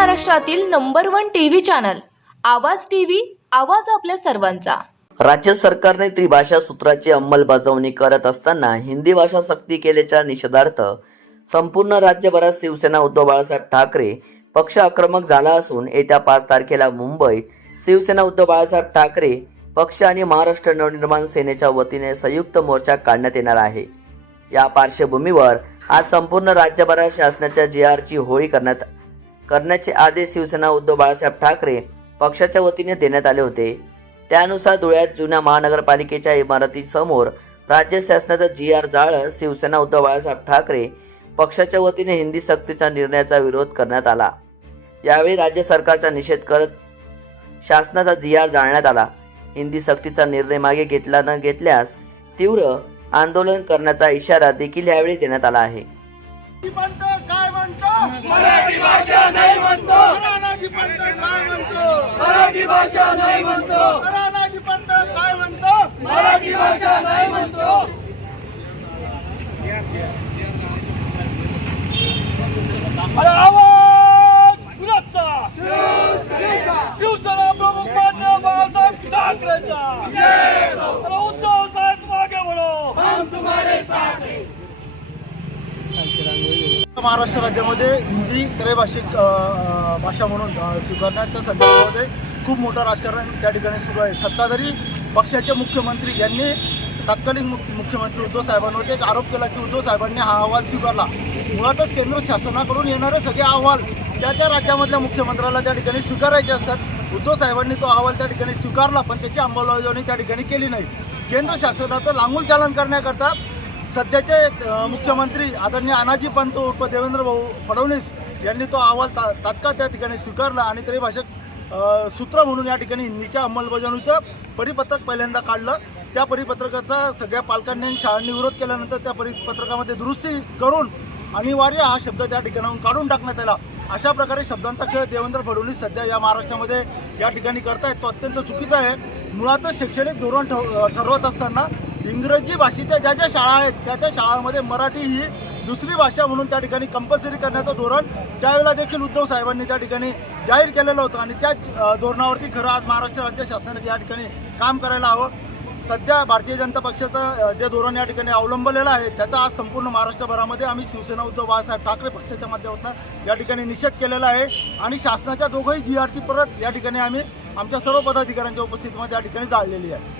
महाराष्ट्रातील number one TV channel Awaaz TV आवाज आपल्या सर्वांचा. राज्य सरकारने त्रिभाषा सूत्राची अंमलबजावणी करत असताना हिंदी भाषा सक्ती केल्याच्या निषेधार्थ संपूर्ण राज्यभरात शिवसेना उद्धव बाळासाहेब ठाकरे पक्ष आक्रमक झाला असून येत्या पाच तारखेला मुंबई शिवसेना उद्धव बाळासाहेब ठाकरे पक्ष आणि महाराष्ट्र नवनिर्माण सेनेच्या वतीने संयुक्त मोर्चा काढण्यात येणार आहे. या पार्श्वभूमीवर आज संपूर्ण राज्यभरात शासनाच्या जी आरची होळी करण्यात करण्याचे आदेश शिवसेना उद्धव बाळासाहेब ठाकरे पक्षाच्या वतीने देण्यात आले होते. त्यानुसार धुळ्यात जुन्या महानगरपालिकेच्या इमारतीसमोर राज्य शासनाचा जी आर जाळ शिवसेना उद्धव बाळासाहेब ठाकरे पक्षाच्या वतीने हिंदी सक्तीच्या निर्णयाचा विरोध करण्यात आला. यावेळी राज्य सरकारचा निषेध करत शासनाचा जी आर जाळण्यात आला. हिंदी सक्तीचा निर्णय मागे घेतला न घेतल्यास तीव्र आंदोलन करण्याचा इशारा देखील यावेळी देण्यात आला आहे. पंत काय म्हणतो? मराठी भाषा नाही म्हणतो. राणाजी पंत काय म्हणतो? मराठी भाषा नाही म्हणतो. राणाजी पंत काय म्हणतो? मराठी भाषा नाही म्हणतो. आवाज! शिवसेना. प्रमुख बाळासाहेब ठाकरेंचा आणि उद्धव साहेब मागे वळो महाराष्ट्र राज्यामध्ये हिंदी त्रैभाषिक भाषा म्हणून स्वीकारण्याच्या संदर्भामध्ये खूप मोठं राजकारण त्या ठिकाणी सुरू आहे. सत्ताधारी पक्षाचे मुख्यमंत्री यांनी तत्कालीन मुख्यमंत्री उद्धव साहेबांवरती एक आरोप केला की उद्धव साहेबांनी हा अहवाल स्वीकारला. मुळातच केंद्र शासनाकडून येणारे सगळे अहवाल त्या त्या राज्यामधल्या मुख्यमंत्र्याला त्या ठिकाणी स्वीकारायचे असतात. उद्धव साहेबांनी तो अहवाल त्या ठिकाणी स्वीकारला पण त्याची अंमलबजावणी त्या ठिकाणी केली नाही. केंद्र शासनाचं लांगूल चालन करण्याकरता सध्याचे मुख्यमंत्री आदरणीय अनाजी पंत उर्फ देवेंद्र भाऊ फडणवीस यांनी तो अहवाल ता तात्काळ त्या ठिकाणी स्वीकारला आणि तरी भाषेत सूत्र म्हणून या ठिकाणी हिंदीच्या अंमलबजावणीचं परिपत्रक पहिल्यांदा काढलं. त्या परिपत्रकाचा सगळ्या पालकांनी आणि शाळांनी विरोध केल्यानंतर त्या परिपत्रकामध्ये दुरुस्ती करून अनिवार्य हा शब्द त्या ठिकाणाहून काढून टाकण्यात आला. अशा प्रकारे शब्दांचा खेळ देवेंद्र फडणवीस सध्या या महाराष्ट्रामध्ये या ठिकाणी करतायत. तो अत्यंत चुकीचा आहे. मुळातच शैक्षणिक धोरण ठरवत असताना इंग्रजी भाषेच्या ज्या ज्या शाळा आहेत त्या त्या शाळांमध्ये मराठी ही दुसरी भाषा म्हणून त्या ठिकाणी कंपल्सरी करण्याचं धोरण त्यावेळेला देखील उद्धव साहेबांनी त्या ठिकाणी जाहीर केलेलं होतं आणि त्याच धोरणावरती खरं आज महाराष्ट्र राज्य शासनाने या ठिकाणी काम करायला हवं. सध्या भारतीय जनता पक्षाचं जे धोरण या ठिकाणी अवलंबलेलं आहे त्याचा आज संपूर्ण महाराष्ट्रभरामध्ये आम्ही शिवसेना उद्धव बाळासाहेब ठाकरे पक्षाच्या माध्यमातून या ठिकाणी निषेध केलेला आहे आणि शासनाच्या दोघंही जी आरची परत या ठिकाणी आम्ही आमच्या सर्व पदाधिकाऱ्यांच्या उपस्थितीमध्ये या ठिकाणी जाळलेली आहे.